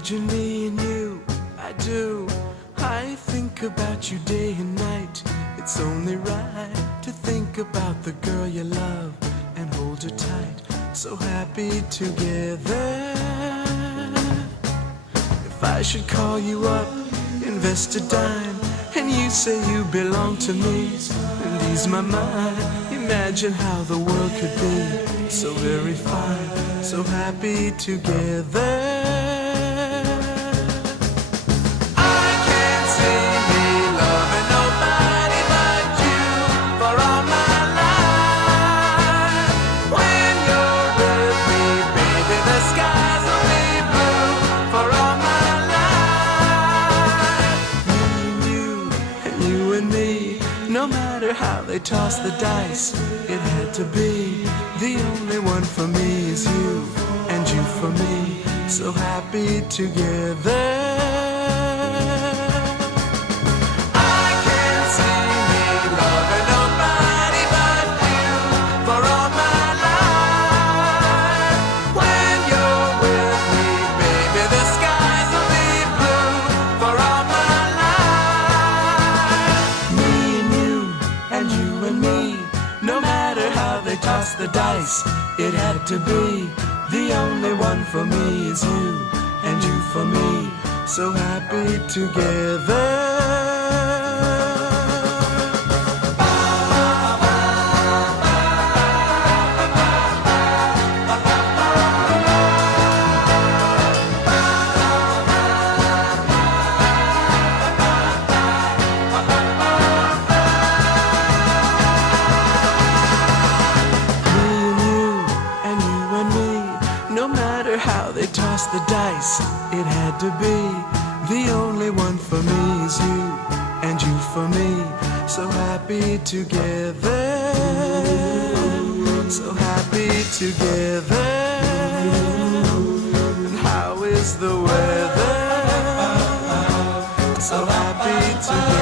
Imagine me and you, I do. I think about you day and night. It's only right to think about the girl you love and hold her tight. So happy together. If I should call you up, invest a dime, and you say you belong to me and ease my mind, imagine how the world could be so very fine, so happy together. No matter how they toss the dice, it had to be. The only one for me is you, and you for me, so happy together. Toss the dice, it had to be. The only one for me is you, and you for me, so happy together. No matter how they toss the dice, it had to be. The only one for me is you, and you for me, so happy together. So happy together. And how is the weather? So happy together.